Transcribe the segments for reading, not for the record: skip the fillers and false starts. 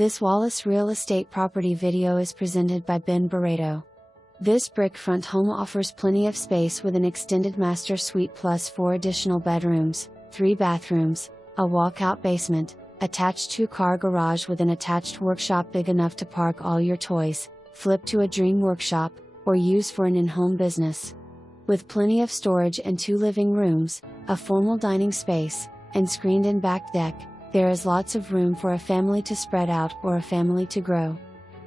This Wallace Real Estate property video is presented by Ben Barreto. This brick front home offers plenty of space with an extended master suite plus 4 additional bedrooms, 3 bathrooms, a walkout basement, attached 2-car garage with an attached workshop big enough to park all your toys, flip to a dream workshop, or use for an in-home business. With plenty of storage and 2 living rooms, a formal dining space, and screened-in back deck, there is lots of room for a family to spread out or a family to grow.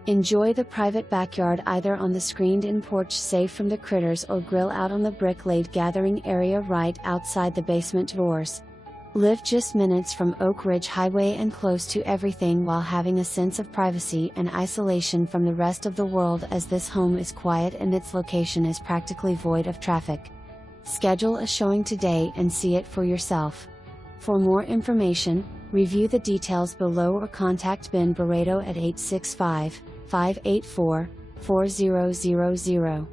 Enjoy the private backyard either on the screened-in porch safe from the critters or grill out on the brick-laid gathering area right outside the basement doors. Live just minutes from Oak Ridge Highway and close to everything while having a sense of privacy and isolation from the rest of the world, as this home is quiet and its location is practically void of traffic. Schedule a showing today and see it for yourself. For more information, review the details below or contact Ben Barreto at 865-584-4000.